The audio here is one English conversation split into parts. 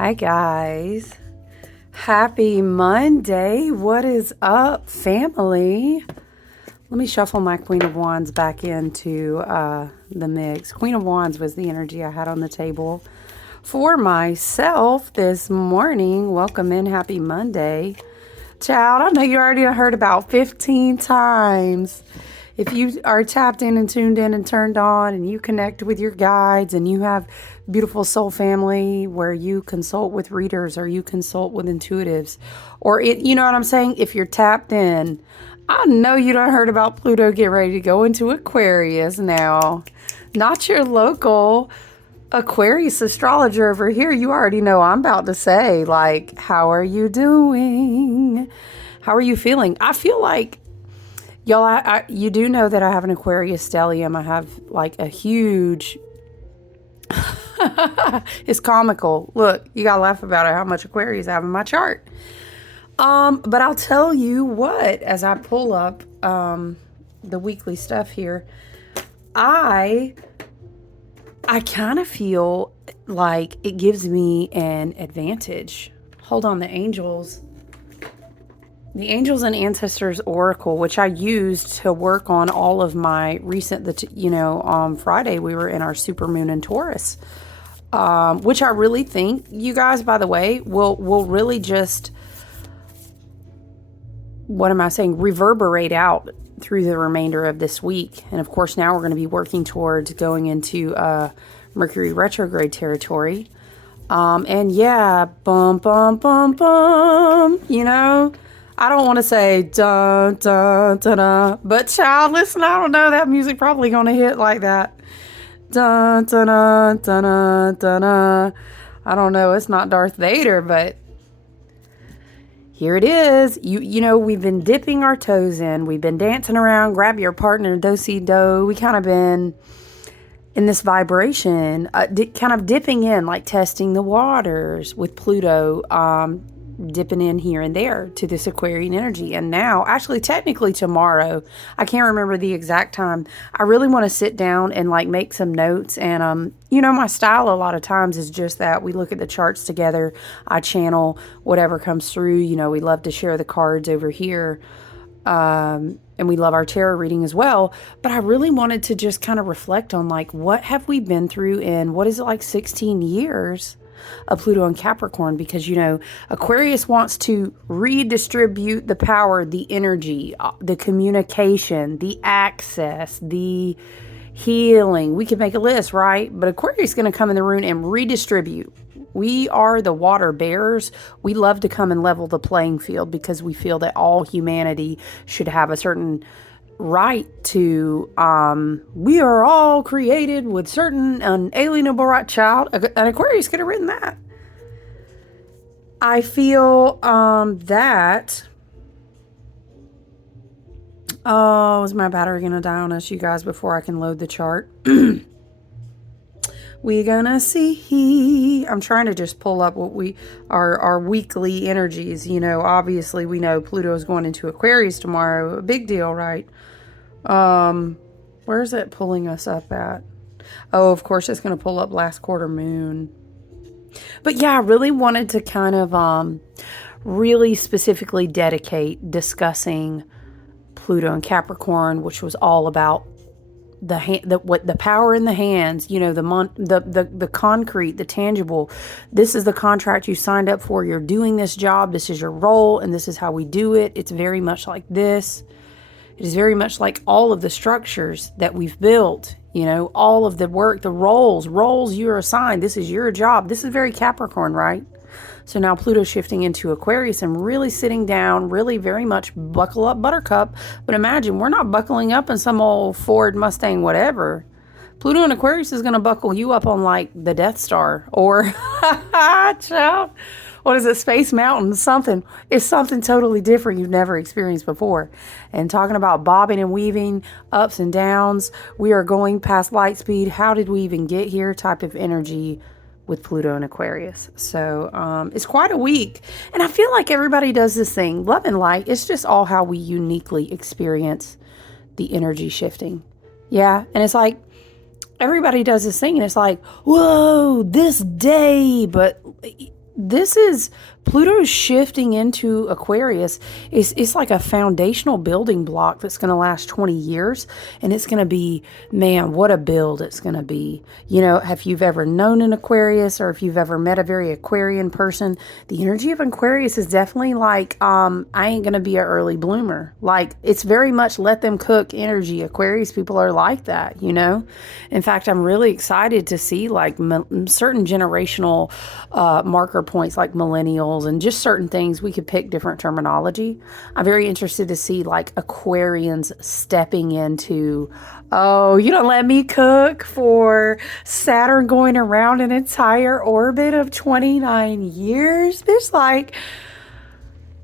Hi, guys. Happy Monday. What is up, family? Let me shuffle my Queen of Wands back into the mix. Queen of Wands was the energy I had on the table for myself this morning. Welcome in. Happy Monday. Child, I know you already heard about 15 times. If you are tapped in and tuned in and turned on and you connect with your guides and you have beautiful soul family where you consult with readers or you consult with intuitives or you know what I'm saying? If you're tapped in, I know you done heard about Pluto get ready to go into Aquarius now. Not your local Aquarius astrologer over here. You already know I'm about to say, like, how are you doing? How are you feeling? I feel like, y'all, you do know that I have an Aquarius stellium. I have like a huge, it's comical. Look, you gotta laugh about it, how much Aquarius I have in my chart. But I'll tell you what, as I pull up the weekly stuff here, I kind of feel like it gives me an advantage. Hold on, the angels and Ancestors Oracle, which I used to work on all of my recent, on Friday we were in our supermoon in Taurus, which I really think, you guys, by the way, will really just, reverberate out through the remainder of this week. And of course, now we're going to be working towards going into Mercury retrograde territory. And yeah, bum, bum, bum, bum, I don't want to say dun, dun, dun, dun, but child, listen, I don't know, that music probably going to hit like that. Dun, dun, dun, dun, dun, dun, dun. I don't know, it's not Darth Vader, but here it is. We've been dipping our toes in. We've been dancing around, grab your partner, do-si-do. We kind of been in this vibration, kind of dipping in, like testing the waters with Pluto, dipping in here and there to this Aquarian energy. And now, actually, technically tomorrow, I can't remember the exact time, I really want to sit down and like make some notes. And, my style a lot of times is just that we look at the charts together. I channel whatever comes through. We love to share the cards over here. And we love our tarot reading as well. But I really wanted to just kind of reflect on like, what have we been through in, what is it, like 16 years of Pluto and Capricorn? Because, Aquarius wants to redistribute the power, the energy, the communication, the access, the healing. We could make a list, right? But Aquarius is going to come in the room and redistribute. We are the water bearers. We love to come and level the playing field because we feel that all humanity should have a certain right to, we are all created with certain unalienable right. Child, an Aquarius could have written that. I feel that, is my battery gonna die on us, you guys, before I can load the chart? We're gonna see. I'm trying to just pull up what our weekly energies. Obviously we know Pluto is going into Aquarius tomorrow. A big deal, right? Where's it pulling us up at? Oh, of course it's going to pull up last quarter moon. But yeah, I really wanted to kind of really specifically dedicate discussing Pluto and Capricorn, which was all about the power in the hands, the concrete, the tangible. This is the contract you signed up for. You're doing this job. This is your role, and this is how we do it. It's very much like this. It is very much like all of the structures that we've built, all of the work, the roles you're assigned. This is your job. This is very Capricorn, right? So now Pluto shifting into Aquarius and really sitting down, really very much buckle up, buttercup. But imagine, we're not buckling up in some old Ford, Mustang, whatever. Pluto in Aquarius is going to buckle you up on like the Death Star or, child, what is it, Space Mountain, something. It's something totally different you've never experienced before. And talking about bobbing and weaving, ups and downs, we are going past light speed. How did we even get here type of energy with Pluto and Aquarius. So it's quite a week. And I feel like everybody does this thing. Love and light, it's just all how we uniquely experience the energy shifting. Yeah. And it's like, everybody does this thing and it's like, whoa, this day. But this is Pluto's shifting into Aquarius. It's like a foundational building block that's going to last 20 years. And it's going to be, man, what a build it's going to be. You know, if you've ever known an Aquarius or if you've ever met a very Aquarian person, the energy of Aquarius is definitely like, I ain't going to be an early bloomer. Like, it's very much let them cook energy. Aquarius people are like that, you know? In fact, I'm really excited to see like certain generational marker points like millennials and just certain things. We could pick different terminology. I'm very interested to see like Aquarians stepping into, oh, you don't let me cook for Saturn going around an entire orbit of 29 years. Bitch, like,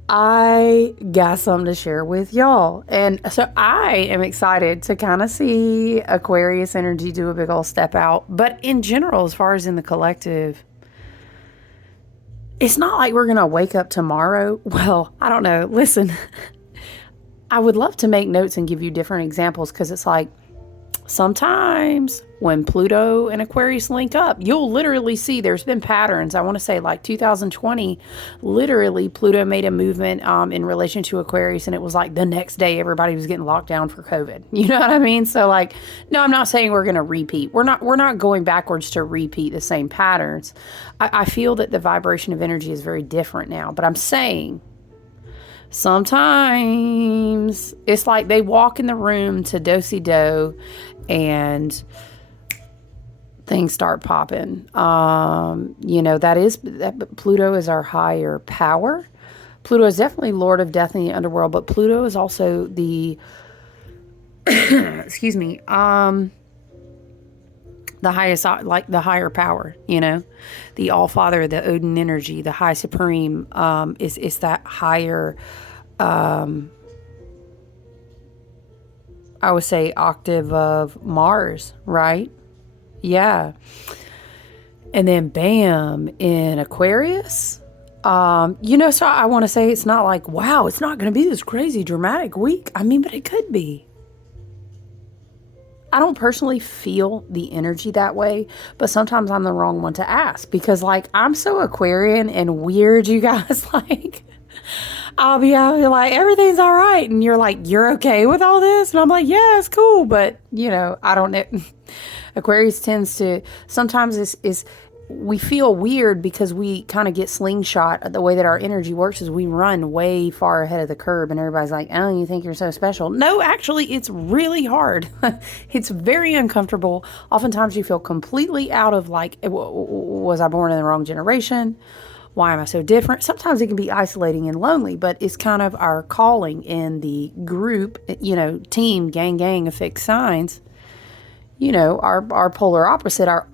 I got something to share with y'all. And so I am excited to kind of see Aquarius energy do a big old step out. But in general, as far as in the collective, it's not like we're going to wake up tomorrow. Well, I don't know. Listen, I would love to make notes and give you different examples because it's like sometimes when Pluto and Aquarius link up, you'll literally see there's been patterns. I want to say like 2020, literally Pluto made a movement in relation to Aquarius, and it was like the next day everybody was getting locked down for COVID. You know what I mean? So like, no, I'm not saying we're going to repeat. We're not going backwards to repeat the same patterns. I feel that the vibration of energy is very different now, but I'm saying sometimes it's like they walk in the room to do-si-do and things start popping. You know, that Pluto is our higher power. Pluto is definitely Lord of Death in the underworld, but Pluto is also the, excuse me, the highest, like the higher power, you know, the All Father, the Odin energy, the High Supreme, is that higher, I would say octave of Mars, right? Yeah. And then bam, in Aquarius, you know, so I want to say it's not like, wow, it's not going to be this crazy dramatic week. I mean, but it could be. I don't personally feel the energy that way, but sometimes I'm the wrong one to ask because like I'm so Aquarian and weird, you guys. Like I'll be out here like everything's all right, and you're like, you're okay with all this, and I'm like, yeah, it's cool, but you know, I don't know. Aquarius tends to sometimes is we feel weird because we kind of get slingshot. The way that our energy works is we run way far ahead of the curve, and everybody's like, oh, you think you're so special. No, actually, it's really hard. It's very uncomfortable. Oftentimes you feel completely out of like, was I born in the wrong generation? Why am I so different? Sometimes it can be isolating and lonely, but it's kind of our calling in the group, you know, team, gang of fixed signs. You know, our polar opposite, our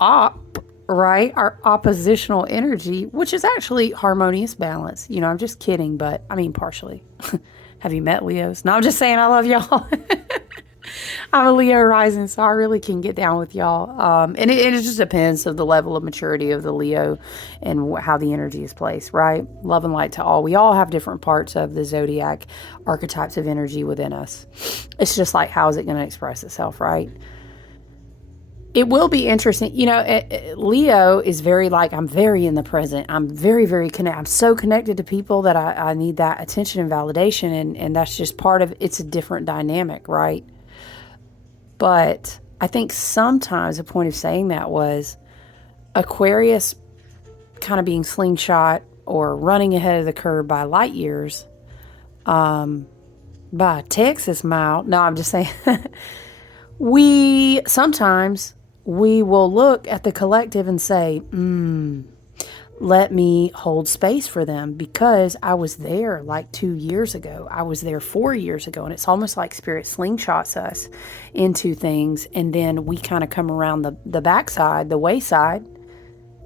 right? Our oppositional energy, which is actually harmonious balance. You know, I'm just kidding, but I mean, partially. Have you met Leos? No, I'm just saying I love y'all. I'm a Leo rising, so I really can get down with y'all. And it just depends of the level of maturity of the Leo and how the energy is placed, right? Love and light to all. We all have different parts of the zodiac archetypes of energy within us. It's just like, how is it going to express itself, right? It will be interesting. You know, Leo is very like, I'm very in the present. I'm very, very connected. I'm so connected to people that I need that attention and validation. And that's just part of, it's a different dynamic, right? But I think sometimes the point of saying that was Aquarius kind of being slingshot or running ahead of the curve by light years, by Texas mile. No, I'm just saying sometimes we will look at the collective and say, let me hold space for them because I was there like 2 years ago. I was there 4 years ago. And it's almost like spirit slingshots us into things. And then we kind of come around the backside, the wayside.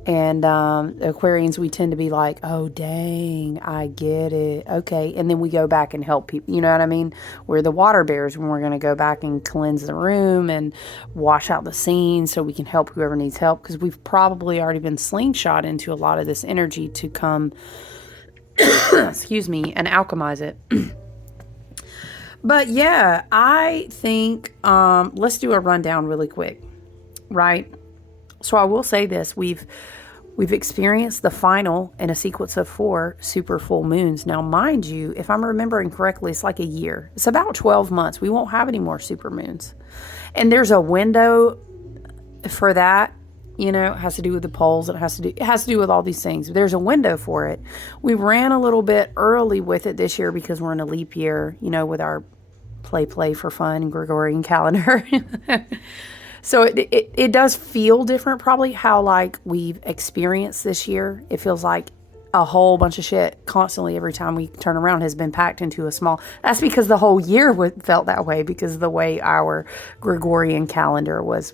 And Aquarians, we tend to be like, oh, dang, I get it. Okay. And then we go back and help people. You know what I mean? We're the water bears when we're going to go back and cleanse the room and wash out the scene so we can help whoever needs help. Because we've probably already been slingshot into a lot of this energy to come, excuse me, and alchemize it. But yeah, I think, let's do a rundown really quick, right? So I will say this, We've experienced the final in a sequence of 4 super full moons. Now, mind you, if I'm remembering correctly, it's like a year. It's about 12 months. We won't have any more super moons. And there's a window for that. It has to do with the poles. It has to do with all these things. There's a window for it. We ran a little bit early with it this year because we're in a leap year, with our play for fun and Gregorian calendar. So it does feel different, probably, how like we've experienced this year. It feels like a whole bunch of shit constantly every time we turn around has been packed into a small. That's because the whole year felt that way, because of the way our Gregorian calendar was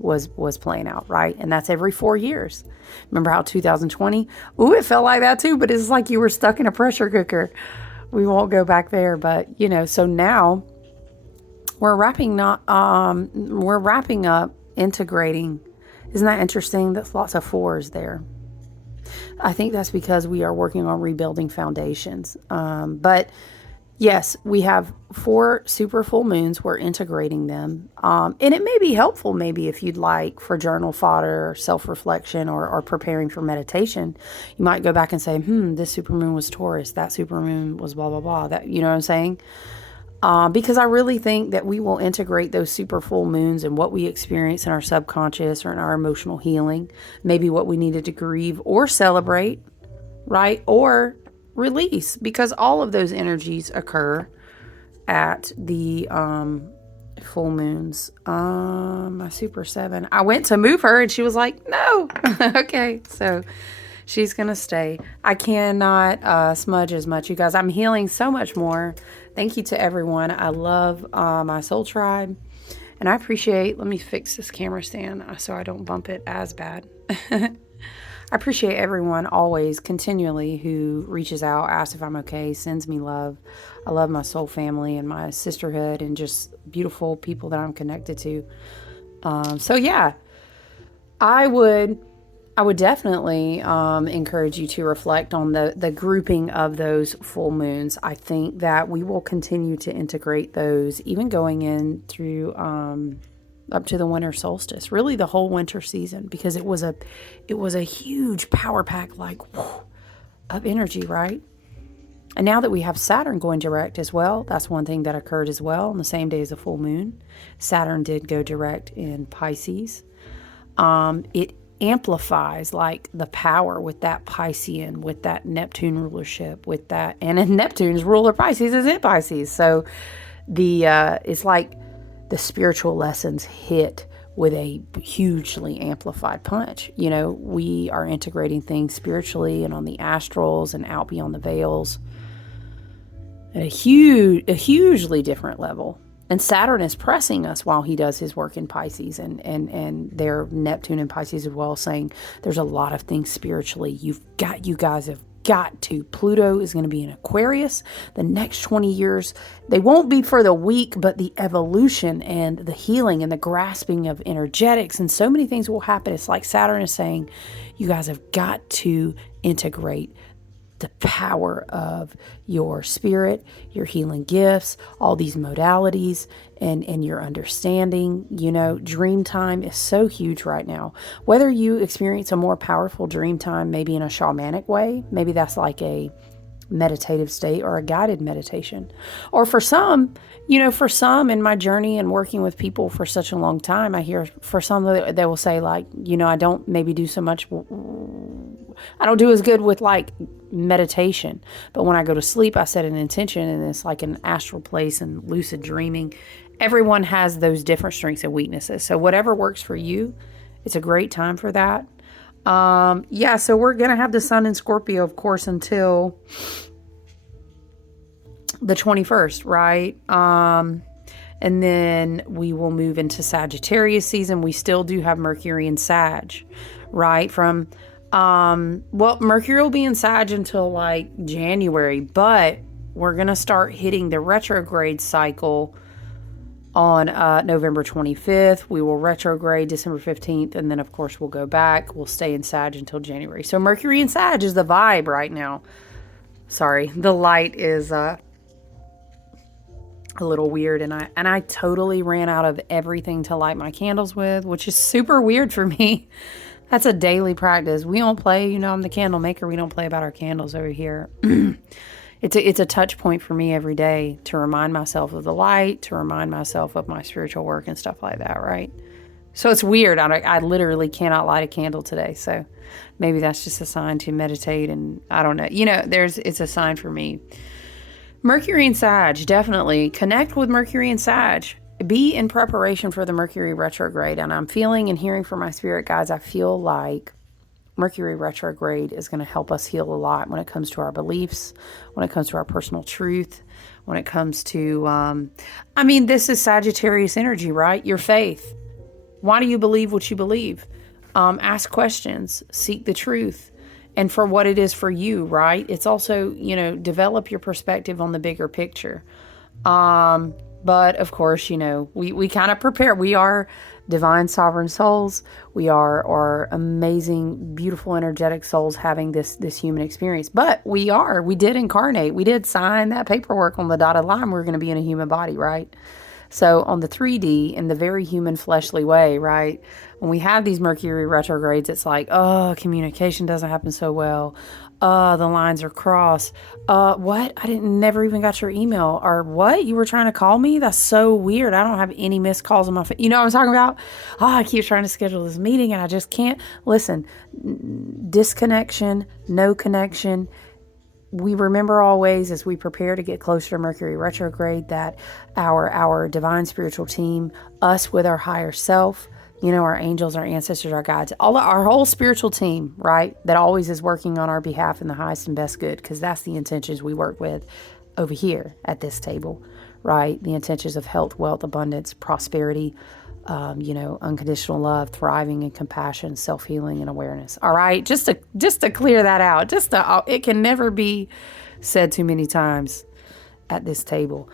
playing out, right? And that's every 4 years. Remember how 2020? Ooh, it felt like that too, but it's like you were stuck in a pressure cooker. We won't go back there, but so now we're wrapping up integrating. Isn't that interesting? That's lots of 4s there. I think that's because we are working on rebuilding foundations. But yes, we have 4 super full moons. We're integrating them. And it may be helpful, maybe, if you'd like, for journal fodder or self-reflection or preparing for meditation. You might go back and say, this super moon was Taurus. That super moon was blah, blah, blah. That, you know what I'm saying? Because I really think that we will integrate those super full moons and what we experience in our subconscious or in our emotional healing, maybe what we needed to grieve or celebrate, right? Or release, because all of those energies occur at the full moons. My Super 7. I went to move her and she was like, no. Okay, so she's going to stay. I cannot smudge as much, you guys. I'm healing so much more. Thank you to everyone. I love my soul tribe. And I appreciate, let me fix this camera stand so I don't bump it as bad. I appreciate everyone always, continually, who reaches out, asks if I'm okay, sends me love. I love my soul family and my sisterhood and just beautiful people that I'm connected to. So yeah, I would definitely encourage you to reflect on the grouping of those full moons. I think that we will continue to integrate those, even going in through up to the winter solstice, really the whole winter season, because it was a huge power pack, like, of energy, right? And now that we have Saturn going direct as well, that's one thing that occurred as well on the same day as the full moon. Saturn did go direct in Pisces. It amplifies like the power with that Piscean, with that Neptune rulership, with that, and in Neptune's ruler Pisces is in Pisces. So it's like the spiritual lessons hit with a hugely amplified punch. We are integrating things spiritually and on the astrals and out beyond the veils at a hugely different level. And Saturn is pressing us while he does his work in Pisces, and their Neptune and Pisces as well, saying there's a lot of things spiritually. You guys have got to. Pluto is going to be in Aquarius the next 20 years. They won't be for the weak, but the evolution and the healing and the grasping of energetics and so many things will happen. It's like Saturn is saying, you guys have got to integrate the power of your spirit, your healing gifts, all these modalities, and your understanding. Dream time is so huge right now. Whether you experience a more powerful dream time, maybe in a shamanic way, maybe that's like a meditative state or a guided meditation. Or for some in my journey and working with people for such a long time, I hear for some they will say like, I don't maybe do so much, I don't do as good with like meditation, but when I go to sleep, I set an intention and it's like an astral place and lucid dreaming. Everyone has those different strengths and weaknesses. So whatever works for you, it's a great time for that. So we're going to have the sun in Scorpio, of course, until the 21st, right? And then we will move into Sagittarius season. We still do have Mercury in Sag, right? Mercury will be in Sag until like January, but we're going to start hitting the retrograde cycle on November 25th. We will retrograde December 15th, and then, of course, we'll go back. We'll stay in Sag until January. So Mercury in Sag is the vibe right now. Sorry, the light is a little weird, and I totally ran out of everything to light my candles with, which is super weird for me. That's a daily practice. We don't play, I'm the candle maker. We don't play about our candles over here. It's a touch point for me every day to remind myself of the light, to remind myself of my spiritual work and stuff like that, right? So it's weird. I literally cannot light a candle today. So maybe that's just a sign to meditate, and I don't know. It's a sign for me. Mercury and Sag, definitely connect with Mercury and Sag. Be in preparation for the Mercury retrograde. And I'm feeling and hearing from my spirit guides, I feel like Mercury retrograde is going to help us heal a lot when it comes to our beliefs, when it comes to our personal truth, when it comes to, this is Sagittarius energy, right? Your faith. Why do you believe what you believe? Ask questions, seek the truth, and for what it is for you, right? It's also, develop your perspective on the bigger picture. But of course, we kind of prepare. We are divine sovereign souls. We are amazing, beautiful, energetic souls having this human experience. But we did incarnate. We did sign that paperwork on the dotted line. We're going to be in a human body, right? So on the 3D, in the very human fleshly way, right? When we have these Mercury retrogrades, it's like, communication doesn't happen so well. The lines are crossed. What? Never even got your email. Or what? You were trying to call me? That's so weird. I don't have any missed calls on my phone. You know what I'm talking about? I keep trying to schedule this meeting and I just can't. Listen, disconnection, no connection. We remember always as we prepare to get closer to Mercury retrograde that our divine spiritual team, us with our higher self, our angels, our ancestors, our guides, our whole spiritual team, right, that always is working on our behalf in the highest and best good, because that's the intentions we work with over here at this table, right? The intentions of health, wealth, abundance, prosperity, unconditional love, thriving and compassion, self-healing and awareness. All right. Just to clear that out, it can never be said too many times at this table,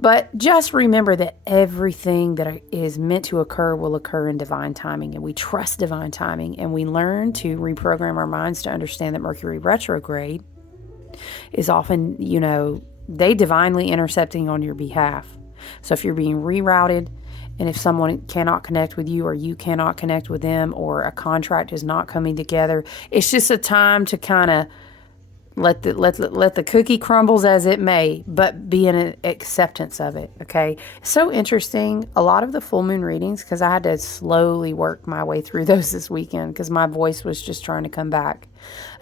but just remember that everything that is meant to occur will occur in divine timing, and we trust divine timing, and we learn to reprogram our minds to understand that Mercury retrograde is often, they divinely intercepting on your behalf. So if you're being rerouted, and if someone cannot connect with you or you cannot connect with them, or a contract is not coming together, it's just a time to kind of let the cookie crumbles as it may, but be in an acceptance of it, okay? So interesting. A lot of the full moon readings, because I had to slowly work my way through those this weekend because my voice was just trying to come back.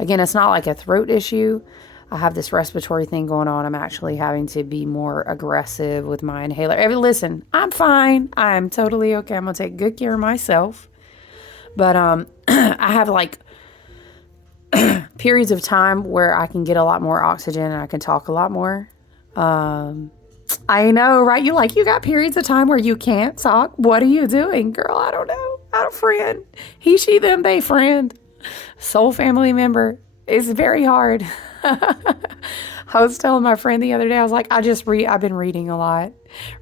Again, it's not like a throat issue. I have this respiratory thing going on. I'm actually having to be more aggressive with my inhaler. Listen, I'm fine. I'm totally okay. I'm going to take good care of myself. But I have like periods of time where I can get a lot more oxygen and I can talk a lot more. I know, right? You got periods of time where you can't talk. What are you doing? Girl, I don't know. I have a friend. He, she, them, they friend. Soul family member. It's very hard. I was telling my friend the other day, I was like, I've been reading a lot.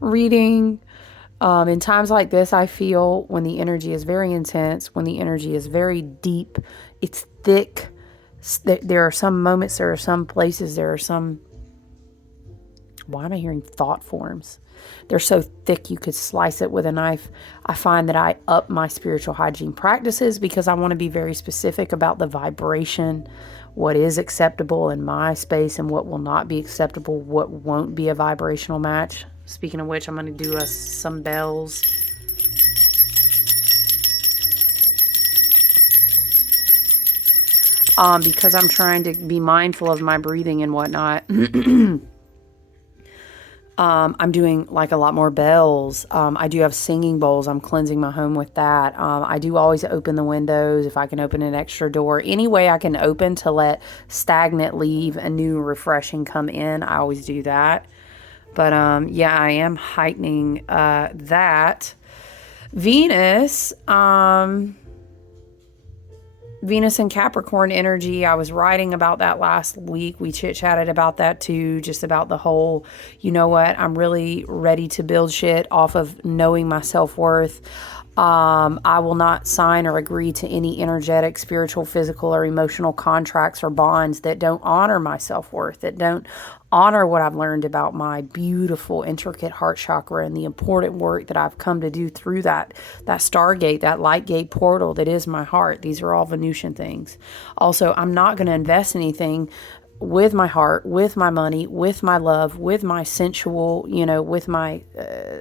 In times like this, I feel when the energy is very intense, when the energy is very deep, it's thick. There are some moments, there are some places, why am I hearing thought forms? They're so thick you could slice it with a knife. I find that I up my spiritual hygiene practices because I want to be very specific about the vibration, what is acceptable in my space and what will not be acceptable, what won't be a vibrational match. Speaking of which, I'm going to do us some bells. Because I'm trying to be mindful of my breathing and whatnot. I'm doing like a lot more bells. I do have singing bowls. I'm cleansing my home with that. I do always open the windows if I can open an extra door. Any way I can open to let stagnant leave and new refreshing come in, I always do that. But yeah, I am heightening that. Venus and Capricorn energy, I was writing about that last week. We chit-chatted about that too, just about the whole, you know what, I'm really ready to build shit off of knowing my self-worth. I will not sign or agree to any energetic, spiritual, physical, or emotional contracts or bonds that don't honor my self-worth, that don't honor what I've learned about my beautiful, intricate heart chakra and the important work that I've come to do through that stargate, that light gate portal that is my heart. These are all Venusian things. Also, I'm not going to invest anything with my heart, with my money, with my love, with my sensual, with my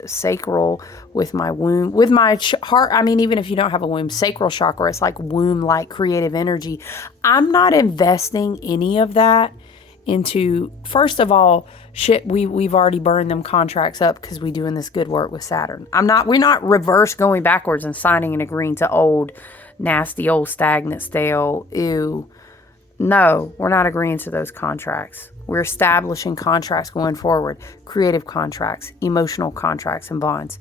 sacral, with my womb, with my heart. I mean, even if you don't have a womb, sacral chakra, it's like womb-like creative energy. I'm not investing any of that into, first of all, shit, we've already burned them contracts up because we doing this good work with Saturn. We're not reverse going backwards and signing and agreeing to old, nasty, old, stagnant, stale, ew. No, we're not agreeing to those contracts. We're establishing contracts going forward, creative contracts, emotional contracts and bonds,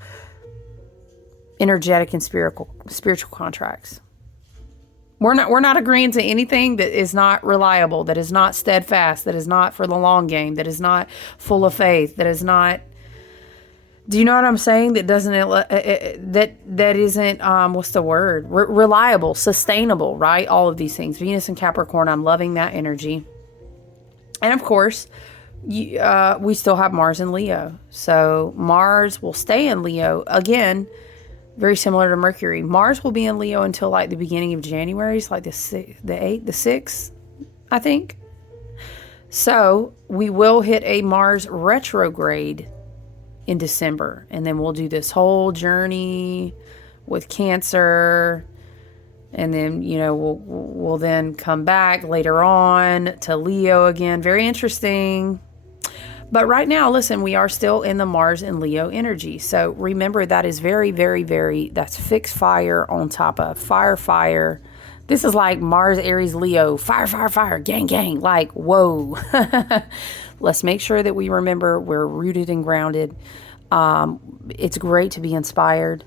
energetic and spiritual contracts. We're not agreeing to anything that is not reliable, that is not steadfast, that is not for the long game, that is not full of faith, that is not. Do you know what I'm saying? That doesn't, that isn't, what's the word? Reliable, sustainable, right? All of these things. Venus and Capricorn, I'm loving that energy. And of course, we still have Mars in Leo. So Mars will stay in Leo. Again, very similar to Mercury. Mars will be in Leo until like the beginning of January. It's like the 6th, I think. So we will hit a Mars retrograde in December, and then we'll do this whole journey with Cancer, and then we'll then come back later on to Leo again. Very interesting. But right now, listen, we are still in the Mars and Leo energy. So remember, that is very, very, very, that's fixed fire on top of fire. This is like Mars, Aries, Leo, fire, gang, gang. Like, whoa. Let's make sure that we remember we're rooted and grounded. It's great to be inspired,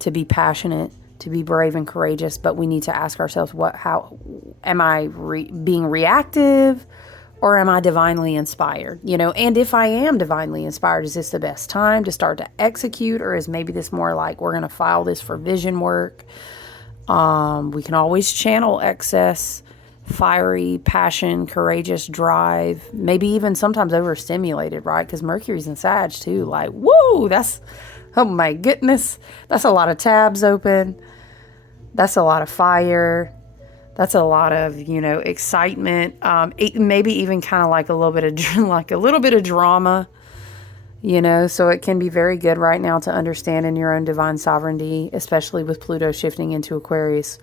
to be passionate, to be brave and courageous, but we need to ask ourselves, how am I being reactive, or am I divinely inspired? And if I am divinely inspired, is this the best time to start to execute, or is maybe this more like we're going to file this for vision work? We can always channel excess fiery passion, courageous drive, maybe even sometimes overstimulated, right? Because Mercury's in Sag too. Like, woo, oh my goodness, that's a lot of tabs open. That's a lot of fire. That's a lot of, excitement. Maybe even kind of like a little bit of drama. So it can be very good right now to understand in your own divine sovereignty, especially with Pluto shifting into Aquarius.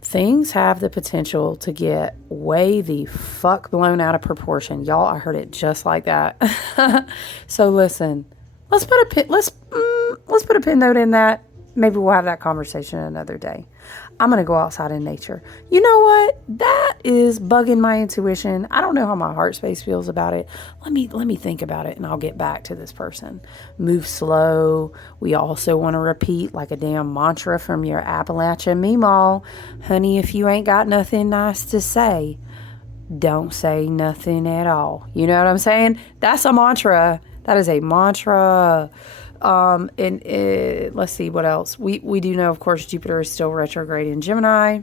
Things have the potential to get way the fuck blown out of proportion. Y'all, I heard it just like that. So listen, let's put a pin note in that. Maybe we'll have that conversation another day. I'm going to go outside in nature. You know what? That is bugging my intuition. I don't know how my heart space feels about it. Let me think about it, and I'll get back to this person. Move slow. We also want to repeat like a damn mantra from your Appalachian Meemaw. Honey, if you ain't got nothing nice to say, don't say nothing at all. You know what I'm saying? That's a mantra. That is a mantra. Let's see what else. We do know, of course, Jupiter is still retrograde in Gemini.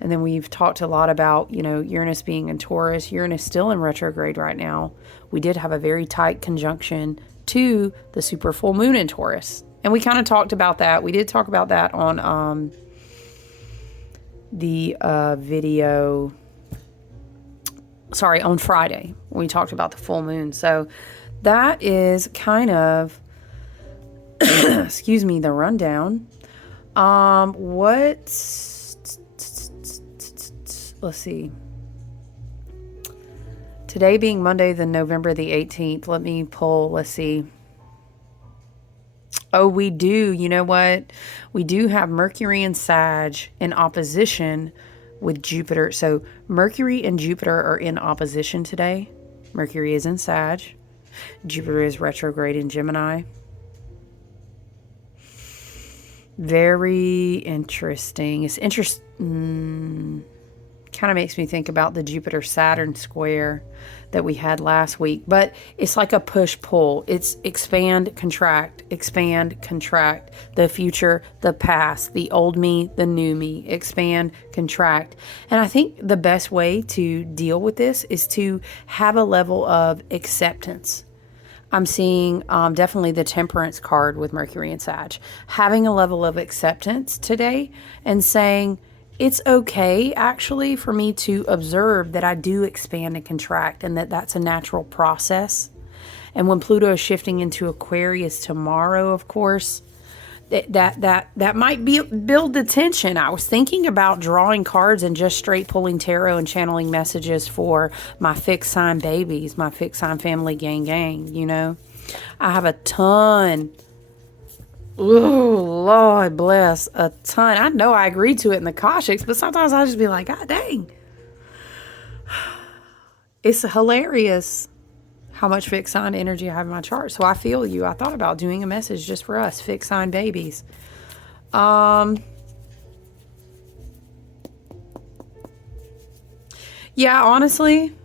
And then we've talked a lot about, Uranus being in Taurus. Uranus still in retrograde right now. We did have a very tight conjunction to the super full moon in Taurus. And we kind of talked about that. We did talk about that on the video. Sorry, on Friday. We talked about the full moon. So that is kind of excuse me, the rundown. Let's see. Today being Monday, November the 18th, let me pull, let's see. Oh, we do. You know what? We do have Mercury and Sag in opposition with Jupiter. So Mercury and Jupiter are in opposition today. Mercury is in Sag. Jupiter is retrograde in Gemini. Very interesting. It's kind kind of makes me think about the Jupiter-Saturn square that we had last week. But it's like a push-pull. It's expand, contract, expand, contract. The future, the past, the old me, the new me. Expand, contract. And I think the best way to deal with this is to have a level of acceptance. I'm seeing definitely the Temperance card with Mercury and Sag. Having a level of acceptance today and saying, it's okay actually for me to observe that I do expand and contract and that that's a natural process. And when Pluto is shifting into Aquarius tomorrow, of course, that might build the tension. I was thinking about drawing cards and just straight pulling tarot and channeling messages for my fixed sign babies, my fixed sign family gang, you know. I have a ton. Oh, Lord bless, a ton. I know I agreed to it in the Kashiks, but sometimes I just be like, God dang. It's hilarious how much fixed sign energy I have in my chart. So I feel you. I thought about doing a message just for us fixed sign babies. Yeah, honestly.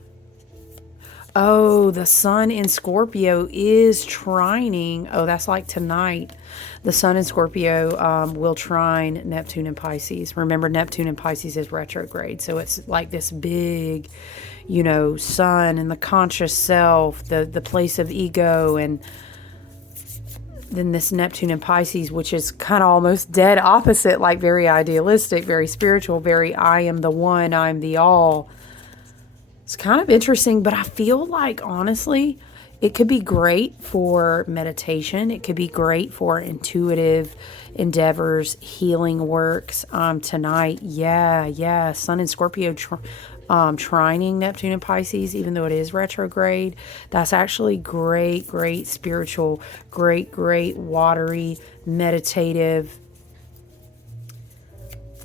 Oh, the sun in Scorpio is trining. Oh, that's like tonight. The sun in Scorpio will trine Neptune and Pisces. Remember, Neptune and Pisces is retrograde. So it's like this big, you know, sun and the conscious self, the place of ego. And then this Neptune and Pisces, which is kind of almost dead opposite, like very idealistic, very spiritual, very I am the one, I'm the all. It's kind of interesting, but I feel like, honestly, it could be great for meditation. It could be great for intuitive endeavors, healing works. Tonight, yeah. Sun in Scorpio trining Neptune and Pisces, even though it is retrograde. That's actually great spiritual, great watery, meditative,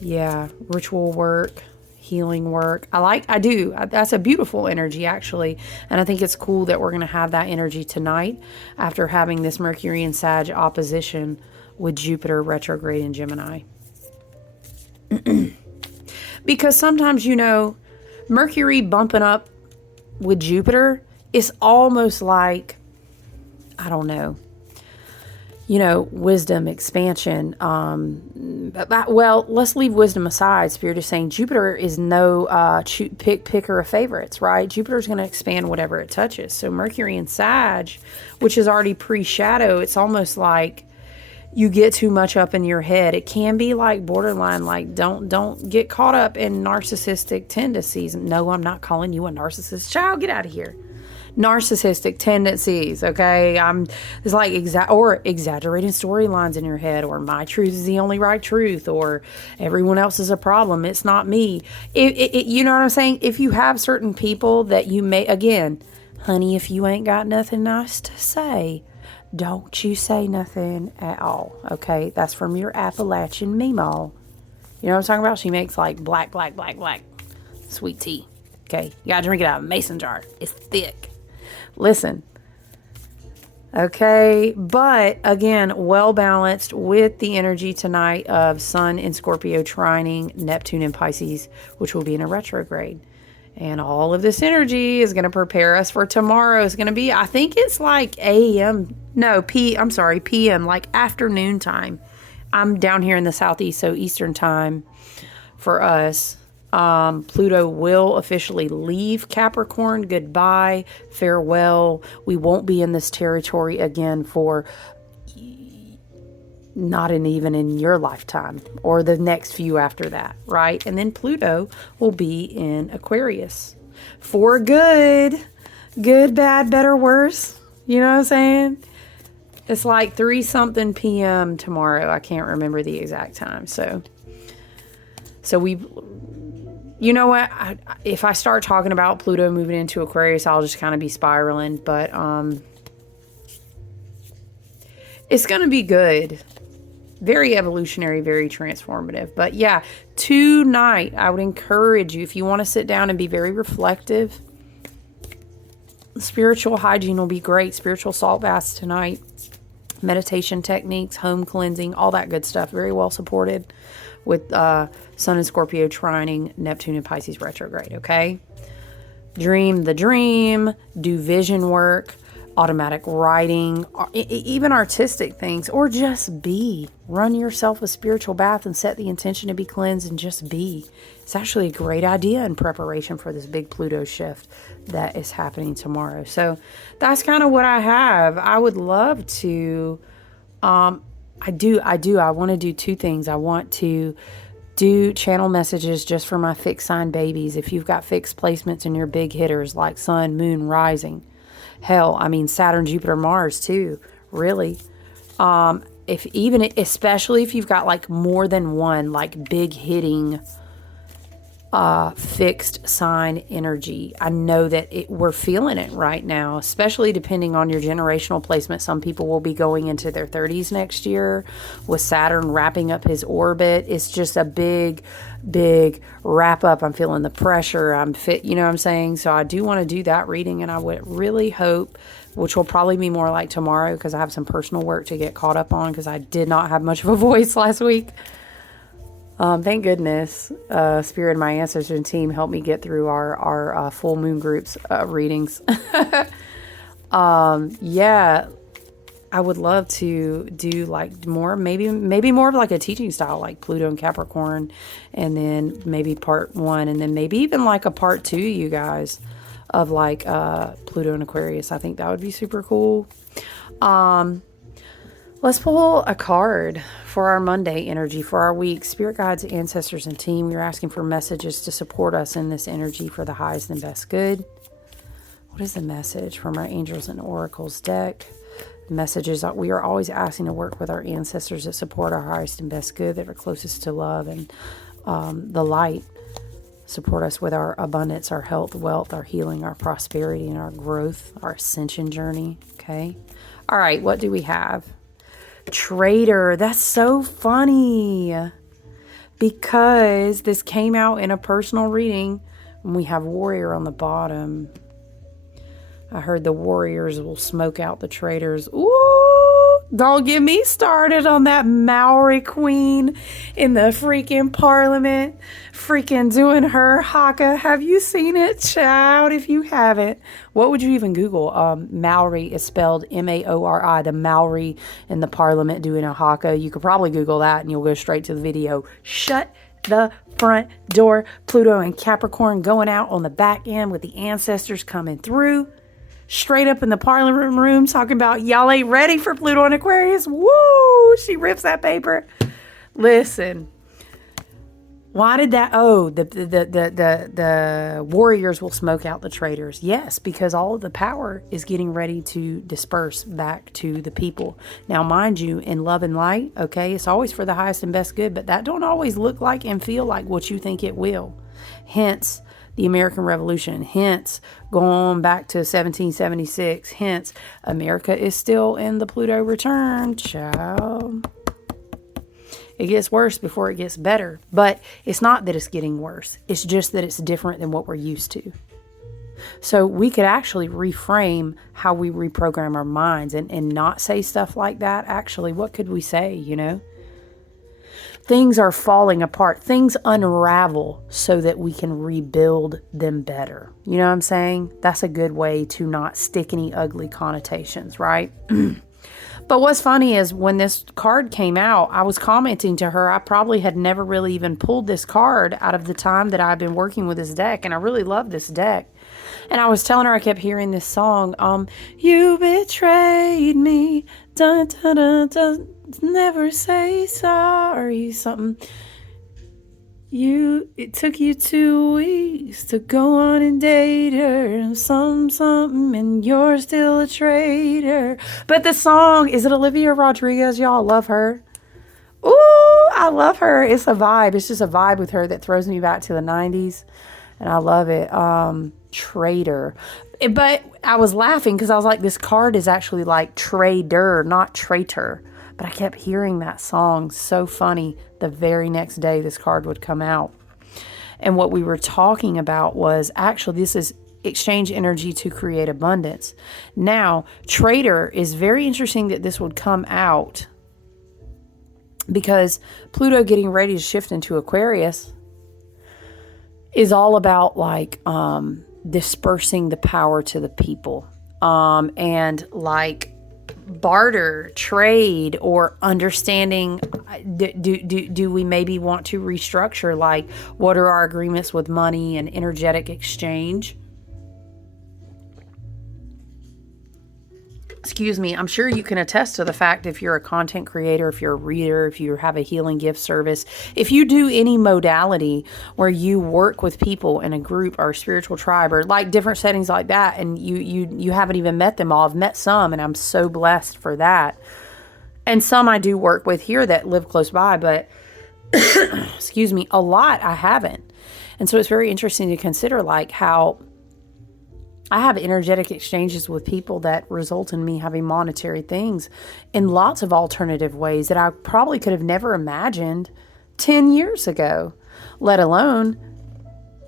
ritual work. Healing work. I do. That's a beautiful energy, actually. And I think it's cool that we're going to have that energy tonight after having this Mercury and Sag opposition with Jupiter retrograde in Gemini. Because sometimes, you know, Mercury bumping up with Jupiter is almost like, I don't know, you know, wisdom, expansion. Well, let's leave wisdom aside. Spirit is saying Jupiter is no picker of favorites, right? Jupiter's going to expand whatever it touches. So Mercury and Sag, which is already pre-shadow, it's almost like you get too much up in your head. It can be like borderline, like don't get caught up in narcissistic tendencies. No, I'm not calling you a narcissist. Child, get out of here. Narcissistic tendencies, okay? It's like exaggerating storylines in your head, or my truth is the only right truth, or everyone else is a problem, it's not me. You know what I'm saying? If you have certain people that you may, again, honey, if you ain't got nothing nice to say, don't you say nothing at all, okay? That's from your Appalachian Meemaw. You know what I'm talking about? She makes like black sweet tea, okay? You gotta drink it out of a mason jar. It's thick. Listen, okay, but again, well balanced with the energy tonight of Sun in Scorpio trining Neptune in Pisces, which will be in a retrograde. And all of this energy is going to prepare us for tomorrow. It's going to be, I think it's like PM, like afternoon time. I'm down here in the southeast, so Eastern time for us. Pluto will officially leave Capricorn. Goodbye, farewell. We won't be in this territory again for not even in your lifetime or the next few after that, right? And then Pluto will be in Aquarius for good, bad, better, worse. You know what I'm saying? It's like 3-something p.m. tomorrow. I can't remember the exact time. So we, you know what? If I start talking about Pluto moving into Aquarius, I'll just kind of be spiraling. But it's going to be good. Very evolutionary, very transformative. But yeah, tonight, I would encourage you, if you want to sit down and be very reflective, spiritual hygiene will be great. Spiritual salt baths tonight. Meditation techniques, home cleansing, all that good stuff. Very well supported with Sun and Scorpio trining Neptune and Pisces retrograde, okay? Dream the dream, do vision work, automatic writing, even artistic things, or just be. Run yourself a spiritual bath and set the intention to be cleansed and just be. It's actually a great idea in preparation for this big Pluto shift that is happening tomorrow. So that's kind of what I have. I would love to, I want to do two things. I want to do channel messages just for my fixed sign babies. If you've got fixed placements in your big hitters like Sun, Moon, Rising, hell, I mean Saturn, Jupiter, Mars too, really. Especially if you've got like more than one like big hitting fixed sign energy. I know that we're feeling it right now, especially depending on your generational placement. Some people will be going into their 30s next year with Saturn wrapping up his orbit. It's just a big wrap up. I'm feeling the pressure. I'm fit, you know what I'm saying? So I do want to do that reading, and I would really hope, which will probably be more like tomorrow because I have some personal work to get caught up on because I did not have much of a voice last week. Thank goodness, Spirit and my ancestors and team helped me get through our full moon groups readings. Yeah, I would love to do like more, maybe more of like a teaching style, like Pluto and Capricorn, and then maybe part 1, and then maybe even like a part 2, you guys, of like Pluto and Aquarius. I think that would be super cool. Let's pull a card for our Monday energy for our week. Spirit guides, ancestors, and team, we're asking for messages to support us in this energy for the highest and best good. What is the message from our angels and oracles deck? Messages that we are always asking to work with our ancestors that support our highest and best good, that are closest to love and the light. Support us with our abundance, our health, wealth, our healing, our prosperity, and our growth, our ascension journey. Okay. All right. What do we have? Traitor. That's so funny because this came out in a personal reading and we have warrior on the bottom. I heard the warriors will smoke out the traitors. Ooh, don't get me started on that Maori queen in the freaking parliament, freaking doing her haka. Have you seen it, child? If you haven't, what would you even Google? Maori is spelled Maori, the Maori in the parliament doing a haka. You could probably Google that and you'll go straight to the video. Shut the front door. Pluto and Capricorn going out on the back end with the ancestors coming through. Straight up in the parliament room talking about y'all ain't ready for Pluto and Aquarius. Woo! She rips that paper. Listen. Why did that? Oh, the warriors will smoke out the traitors. Yes, because all of the power is getting ready to disperse back to the people. Now, mind you, in love and light, okay, it's always for the highest and best good, but that don't always look like and feel like what you think it will. Hence, the American Revolution, hence going back to 1776, hence America is still in the Pluto return, child. It gets worse before it gets better, but it's not that it's getting worse. It's just that it's different than what we're used to. So we could actually reframe how we reprogram our minds and not say stuff like that. Actually, what could we say, you know? Things are falling apart. Things unravel so that we can rebuild them better. You know what I'm saying? That's a good way to not stick any ugly connotations, right? But what's funny is when this card came out, I was commenting to her. I probably had never really even pulled this card out of the time that I've been working with this deck. And I really love this deck. And I was telling her I kept hearing this song. You betrayed me. Dun, dun, dun, dun. Never say sorry. Something. It took you 2 weeks to go on and date her. Something, and you're still a traitor. But the song, is it Olivia Rodrigo? Y'all love her. Ooh, I love her. It's a vibe. It's just a vibe with her that throws me back to the 90s. And I love it. Traitor. But I was laughing because I was like, this card is actually like trader, not traitor. But I kept hearing that song. So funny. The very next day this card would come out. And what we were talking about was actually this is exchange energy to create abundance. Now, traitor is very interesting that this would come out because Pluto getting ready to shift into Aquarius is all about like dispersing the power to the people, and like barter, trade, or understanding. Do we maybe want to restructure, like what are our agreements with money and energetic exchange? Excuse me, I'm sure you can attest to the fact, if you're a content creator, if you're a reader, if you have a healing gift service, if you do any modality where you work with people in a group or a spiritual tribe or like different settings like that, and you haven't even met them all. I've met some, and I'm so blessed for that. And some I do work with here that live close by, but excuse me, a lot I haven't. And so it's very interesting to consider like how I have energetic exchanges with people that result in me having monetary things in lots of alternative ways that I probably could have never imagined 10 years ago, let alone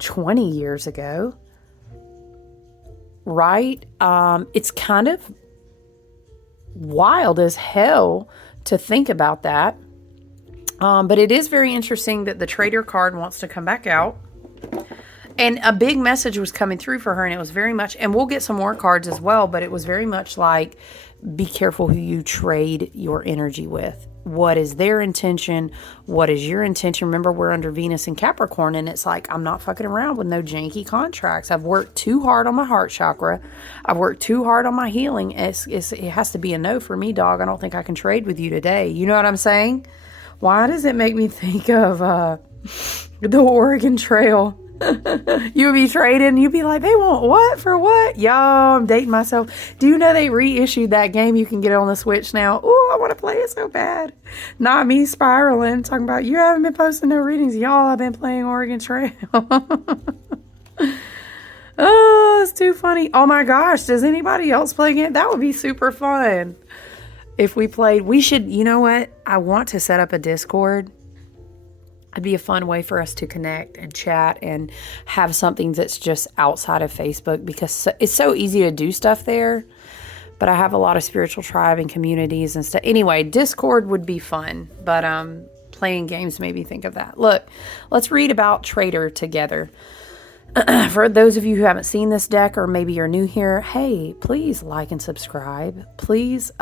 20 years ago. Right? It's kind of wild as hell to think about that. But it is very interesting that the Trader card wants to come back out. And a big message was coming through for her, and it was very much, and we'll get some more cards as well, but it was very much like, be careful who you trade your energy with. What is their intention? What is your intention? Remember, we're under Venus and Capricorn, and it's like, I'm not fucking around with no janky contracts. I've worked too hard on my heart chakra. I've worked too hard on my healing. It has to be a no for me, dog. I don't think I can trade with you today. You know what I'm saying? Why does it make me think of the Oregon Trail? You would be trading, you'd be like, they want what for what? Y'all, I'm dating myself. Do you know they reissued that game? You can get it on the Switch now. Ooh, I want to play it so bad. Not me spiraling, talking about you haven't been posting no readings. Y'all, I've been playing Oregon Trail. Oh, it's too funny. Oh my gosh, does anybody else play again? That would be super fun. If we played, we should, you know what? I want to set up a Discord. It'd be a fun way for us to connect and chat and have something that's just outside of Facebook, because it's so easy to do stuff there. But I have a lot of spiritual tribe and communities and stuff. Anyway, Discord would be fun, but playing games made me think of that. Look, let's read about Trader together. For those of you who haven't seen this deck, or maybe you're new here, hey, please like and subscribe. Please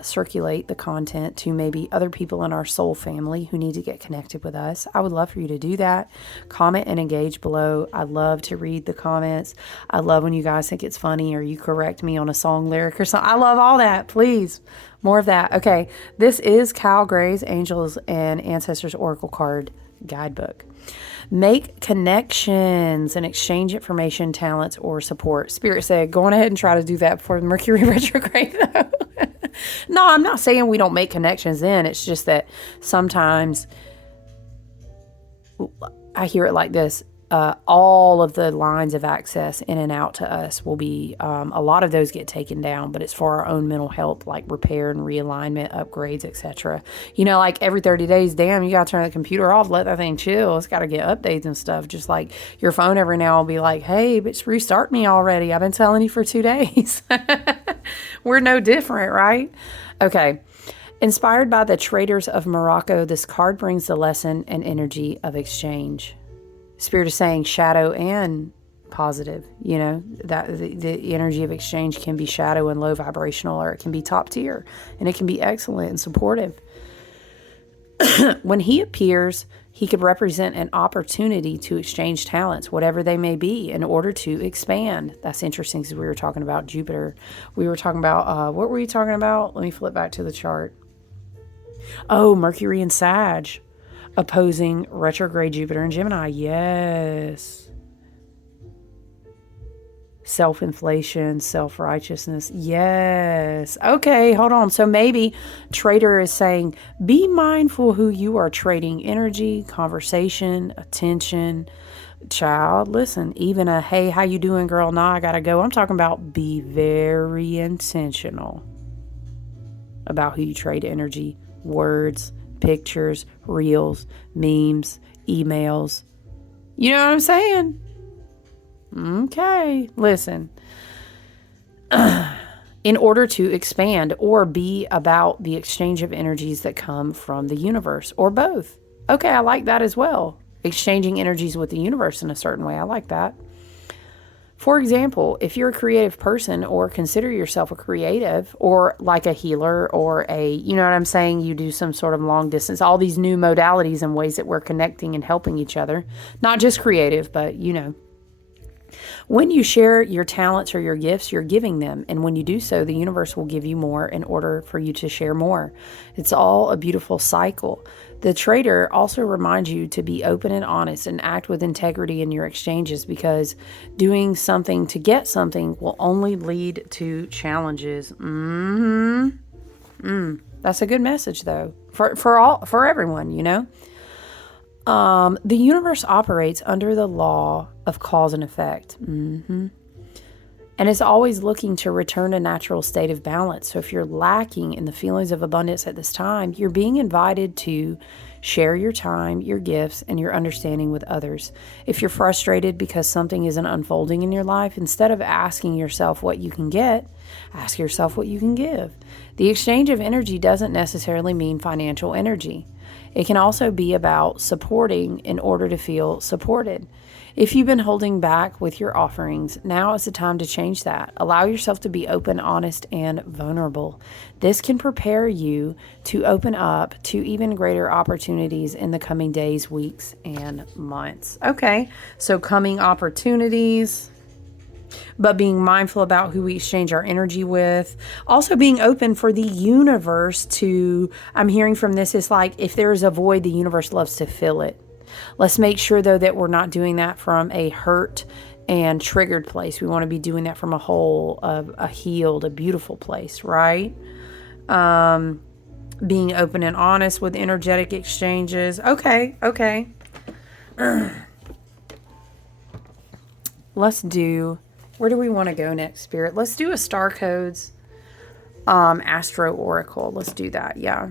circulate the content to maybe other people in our soul family who need to get connected with us. I would love for you to do that. Comment and engage below. I love to read the comments. I love when you guys think it's funny or you correct me on a song lyric or something. I love all that. Please, more of that. Okay, this is Cal Gray's Angels and Ancestors Oracle Card Guidebook. Make connections and exchange information, talents, or support. Spirit said, go on ahead and try to do that before Mercury retrograde, though. No, I'm not saying we don't make connections then. It's just that sometimes I hear it like this. All of the lines of access in and out to us will be, a lot of those get taken down, but it's for our own mental health, like repair and realignment, upgrades, etc. You know, like every 30 days, damn, you got to turn the computer off, let that thing chill. It's got to get updates and stuff. Just like your phone every now will be like, hey, bitch, restart me already. I've been telling you for 2 days. We're no different, right? Okay. Inspired by the Traders of Morocco, this card brings the lesson and energy of exchange. Spirit is saying shadow and positive, you know, that the energy of exchange can be shadow and low vibrational, or it can be top tier, and it can be excellent and supportive. When he appears, he could represent an opportunity to exchange talents, whatever they may be, in order to expand. That's interesting, because we were talking about Jupiter. We were talking about, what were we talking about? Let me flip back to the chart. Oh, Mercury and Sag opposing retrograde Jupiter and Gemini. Yes. Self-inflation, self-righteousness. Yes. Okay, hold on. So maybe Trader is saying, be mindful who you are trading energy, conversation, attention. Child, listen, even a, hey, how you doing, girl? Nah, I gotta go. I'm talking about be very intentional about who you trade energy, words, pictures, reels, memes, emails. You know what I'm saying? Okay, listen. in order to expand or be about the exchange of energies that come from the universe, or both. Okay, I like that as well. Exchanging energies with the universe in a certain way. I like that. For example, if you're a creative person or consider yourself a creative or like a healer or you know what I'm saying? You do some sort of long distance, all these new modalities and ways that we're connecting and helping each other. Not just creative, but when you share your talents or your gifts, you're giving them. And when you do so, the universe will give you more in order for you to share more. It's all a beautiful cycle. The trader also reminds you to be open and honest and act with integrity in your exchanges, because doing something to get something will only lead to challenges. That's a good message, though, for everyone, The universe operates under the law of cause and effect. And it's always looking to return a natural state of balance. So if you're lacking in the feelings of abundance at this time, you're being invited to share your time, your gifts, and your understanding with others. If you're frustrated because something isn't unfolding in your life, instead of asking yourself what you can get, ask yourself what you can give. The exchange of energy doesn't necessarily mean financial energy. It can also be about supporting in order to feel supported. If you've been holding back with your offerings, now is the time to change that. Allow yourself to be open, honest, and vulnerable. This can prepare you to open up to even greater opportunities in the coming days, weeks, and months. Okay, so coming opportunities, but being mindful about who we exchange our energy with. Also being open for the universe to, I'm hearing from this, is like if there's a void, the universe loves to fill it. Let's make sure, though, that we're not doing that from a hurt and triggered place. We want to be doing that from a whole, a healed, a beautiful place, right? Being open and honest with energetic exchanges. Okay. Let's do, where do we want to go next, Spirit? Let's do a Star Codes Astro Oracle. Let's do that, yeah.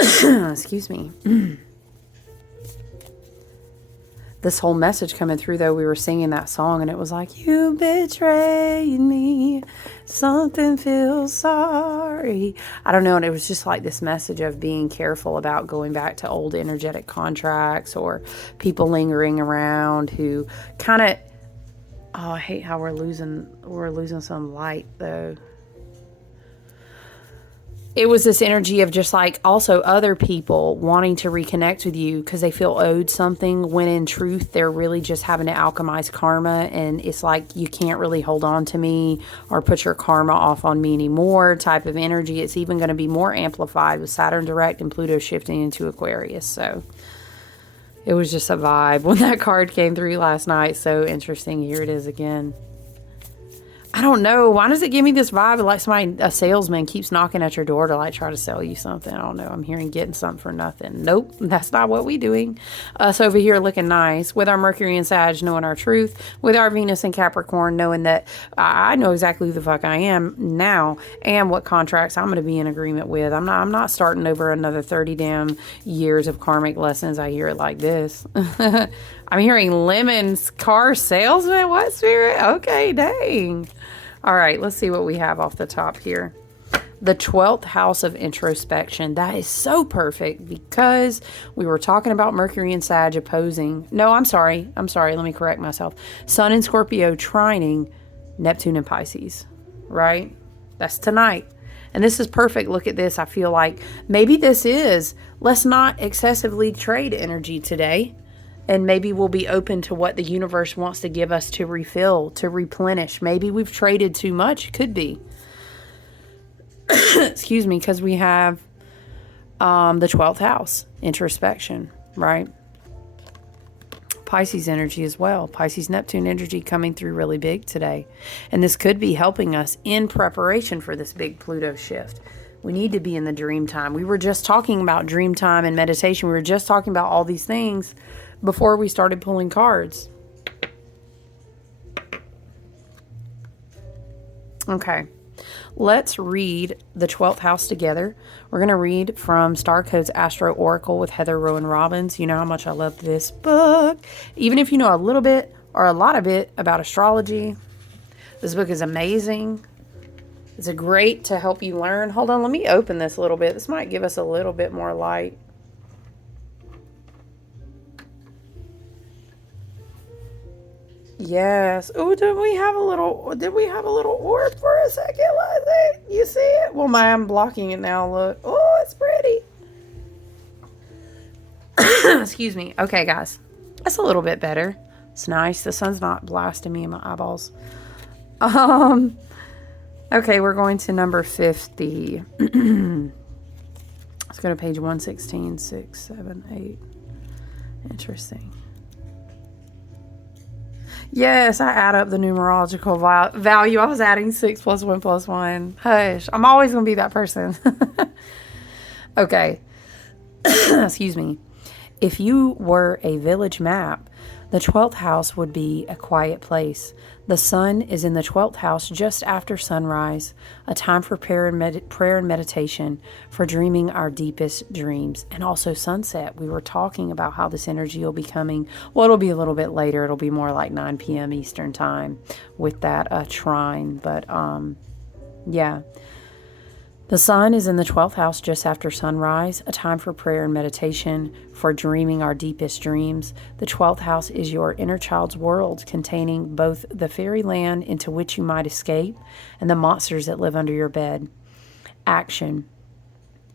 Excuse me. This whole message coming through, though, we were singing that song and it was like, you betrayed me, something feels sorry. I don't know. And it was just like this message of being careful about going back to old energetic contracts or people lingering around who kind of, I hate how we're losing some light, though. It was this energy of just like also other people wanting to reconnect with you because they feel owed something, when in truth they're really just having to alchemize karma, and it's like you can't really hold on to me or put your karma off on me anymore type of energy. It's even going to be more amplified with Saturn direct and Pluto shifting into Aquarius. So it was just a vibe when that card came through last night. So interesting. Here it is again. I don't know. Why does it give me this vibe of like a salesman keeps knocking at your door to like try to sell you something? I don't know. I'm hearing getting something for nothing. Nope. That's not what we doing. Us over here looking nice with our Mercury and Sag knowing our truth, with our Venus and Capricorn knowing that I know exactly who the fuck I am now and what contracts I'm going to be in agreement with. I'm not starting over another 30 damn years of karmic lessons. I hear it like this. I'm hearing lemons, car salesman. What, Spirit? Okay, dang. All right, let's see what we have off the top here. The 12th house of introspection. That is so perfect because we were talking about Mercury and Sag opposing. No, I'm sorry. Let me correct myself. Sun in Scorpio trining Neptune and Pisces, right? That's tonight. And this is perfect. Look at this. I feel like maybe this is, let's not excessively trade energy today. And maybe we'll be open to what the universe wants to give us to refill, to replenish. Maybe we've traded too much. Could be. Excuse me, because we have the 12th house, introspection, right? Pisces energy as well. Pisces Neptune energy coming through really big today. And this could be helping us in preparation for this big Pluto shift. We need to be in the dream time. We were just talking about dream time and meditation. We were just talking about all these things before we started pulling cards. Okay, let's read the 12th house together. We're going to read from Star Codes Astro Oracle with Heather Rowan Robbins. You know how much I love this book. Even if you know a little bit or a lot of it about astrology, This book is amazing. It's a great to help you learn. Hold on, let me open this a little bit. This might give us a little bit more light. Yes. Oh, did we have a little orb for a second? Let's see. You see it? Well, I'm blocking it now. Look. Oh, it's pretty. Excuse me. Okay, guys. That's a little bit better. It's nice. The sun's not blasting me in my eyeballs. Okay, we're going to number 50. Let's go to page 116, 6, 7, 8. Interesting. Yes, I add up the numerological value. I was adding 6 plus 1 plus 1. Hush. I'm always going to be that person. Okay. Excuse me. If you were a village map, the 12th house would be a quiet place. The sun is in the 12th house just after sunrise, a time for prayer and meditation, for dreaming our deepest dreams. And also sunset. We were talking about how this energy will be coming. Well, it'll be a little bit later. It'll be more like 9 p.m. Eastern time with that trine. But yeah. The sun is in the 12th house just after sunrise, a time for prayer and meditation, for dreaming our deepest dreams. The 12th house is your inner child's world, containing both the fairyland into which you might escape and the monsters that live under your bed. Action.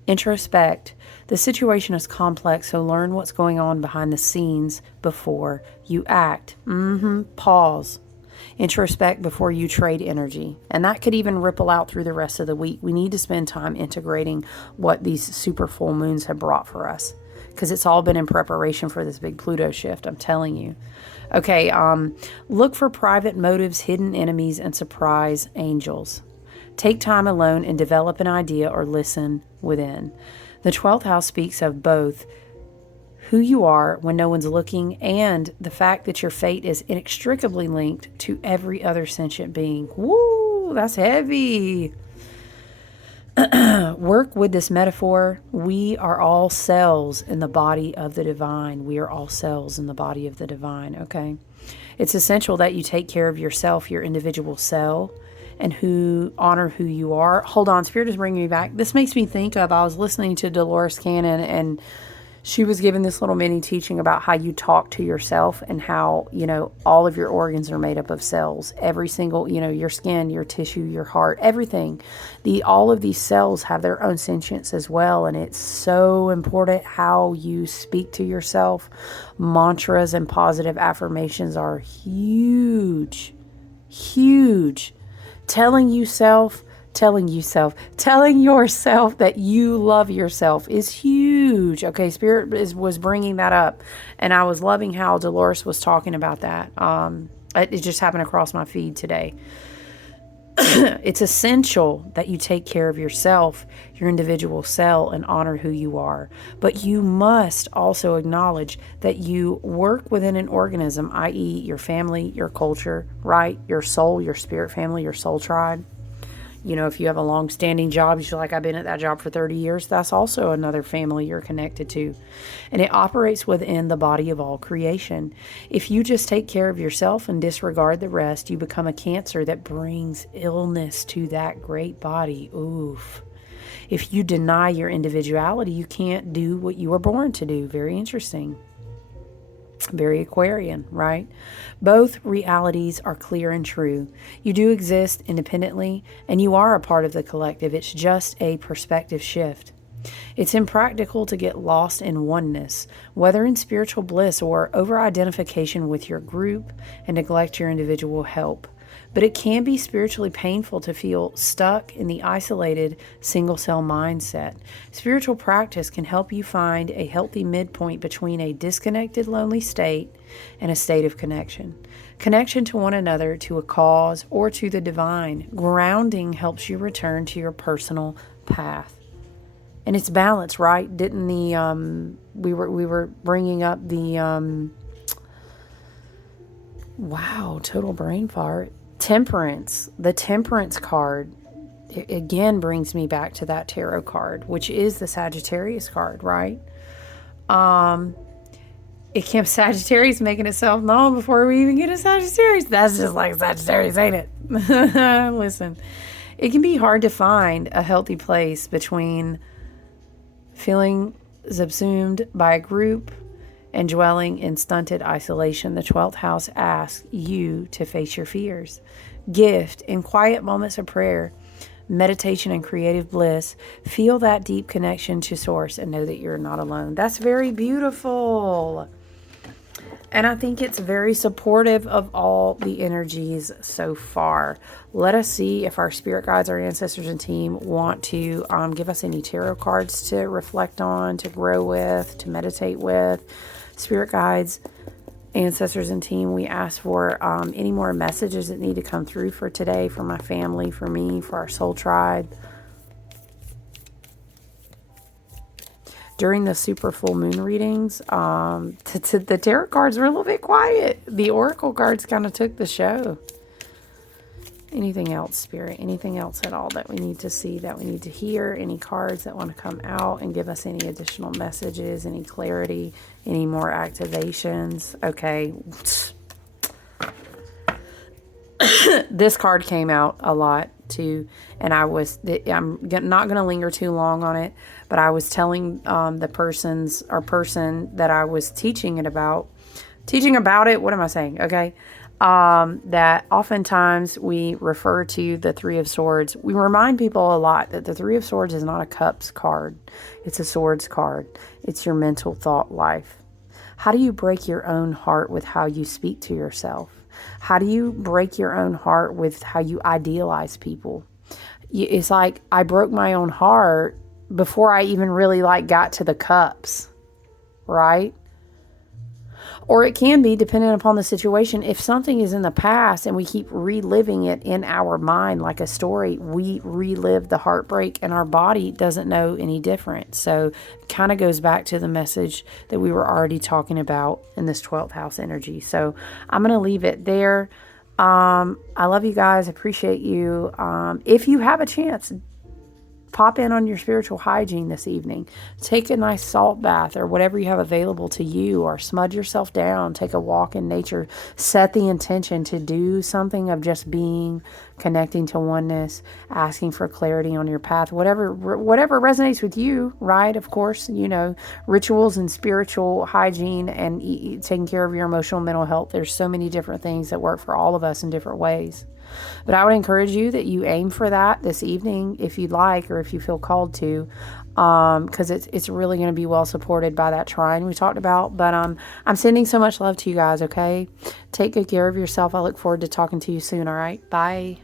Introspect. The situation is complex, so learn what's going on behind the scenes before you act. Pause. Introspect before you trade energy. And that could even ripple out through the rest of the week. We need to spend time integrating what these super full moons have brought for us, because it's all been in preparation for this big Pluto shift, I'm telling you. Okay, look for private motives, hidden enemies, and surprise angels. Take time alone and develop an idea or listen within. The 12th house speaks of both who you are when no one's looking, and the fact that your fate is inextricably linked to every other sentient being. Woo, that's heavy. Work with this metaphor. We are all cells in the body of the divine. We are all cells in the body of the divine, okay? It's essential that you take care of yourself, your individual cell, and honor who you are. Hold on, Spirit is bringing me back. This makes me think of, I was listening to Dolores Cannon, and she was giving this little mini teaching about how you talk to yourself and how, all of your organs are made up of cells. Every single, your skin, your tissue, your heart, everything. All of these cells have their own sentience as well. And it's so important how you speak to yourself. Mantras and positive affirmations are huge, huge. Telling yourself that you love yourself is huge. Okay, Spirit was bringing that up, and I was loving how Dolores was talking about that. It just happened across my feed today. It's essential that you take care of yourself, your individual cell, and honor who you are. But you must also acknowledge that you work within an organism, i.e. your family, your culture, right? Your soul, your spirit family, your soul tribe. If you have a long-standing job, you feel like I've been at that job for 30 years, that's also another family you're connected to. And it operates within the body of all creation. If you just take care of yourself and disregard the rest, you become a cancer that brings illness to that great body. Oof. If you deny your individuality, you can't do what you were born to do. Very interesting. Very Aquarian, right? Both realities are clear and true. You do exist independently, and you are a part of the collective. It's just a perspective shift. It's impractical to get lost in oneness, whether in spiritual bliss or over-identification with your group, and neglect your individual help. But it can be spiritually painful to feel stuck in the isolated single-cell mindset. Spiritual practice can help you find a healthy midpoint between a disconnected, lonely state and a state of connection. Connection to one another, to a cause, or to the divine. Grounding helps you return to your personal path. And it's balance, right? Didn't we were bringing up the wow, total brain fart. Temperance. The Temperance card, it again brings me back to that tarot card, which is the Sagittarius card, right? It kept Sagittarius making itself known before we even get a Sagittarius. That's just like Sagittarius, ain't it? Listen, it can be hard to find a healthy place between feeling subsumed by a group and dwelling in stunted isolation. The 12th house asks you to face your fears. Gift in quiet moments of prayer, meditation, and creative bliss. Feel that deep connection to source and know that you're not alone. That's very beautiful. And I think it's very supportive of all the energies so far. Let us see if our spirit guides, our ancestors, and team want to give us any tarot cards to reflect on, to grow with, to meditate with. Spirit guides, ancestors, and team, we ask for any more messages that need to come through for today, for my family, for me, for our soul tribe. During the super full moon readings, the tarot cards were a little bit quiet. The oracle cards kind of took the show. Anything else, Spirit? Anything else at all that we need to see, that we need to hear? Any cards that want to come out and give us any additional messages, any clarity, any more activations? Okay. This card came out a lot too, and I'm not going to linger too long on it, but I was telling the person that I was teaching about it. What am I saying? Okay. That oftentimes we refer to the Three of Swords. We remind people a lot that the Three of Swords is not a cups card. It's a swords card. It's your mental thought life. How do you break your own heart with how you speak to yourself? How do you break your own heart with how you idealize people? It's like I broke my own heart before I even really got to the cups, right? Or it can be, depending upon the situation, if something is in the past and we keep reliving it in our mind like a story, we relive the heartbreak and our body doesn't know any different. So it kind of goes back to the message that we were already talking about in this 12th house energy. So I'm going to leave it there. I love you guys. Appreciate you. If you have a chance, pop in on your spiritual hygiene this evening. Take a nice salt bath or whatever you have available to you, or smudge yourself down. Take a walk in nature. Set the intention to do something of just being, connecting to oneness, asking for clarity on your path. Whatever resonates with you, right? Of course, rituals and spiritual hygiene and taking care of your emotional, mental health. There's so many different things that work for all of us in different ways. But I would encourage you that you aim for that this evening if you'd like, or if you feel called to, because it's really going to be well supported by that trine we talked about. But I'm sending so much love to you guys, okay? Take good care of yourself. I look forward to talking to you soon, all right? Bye.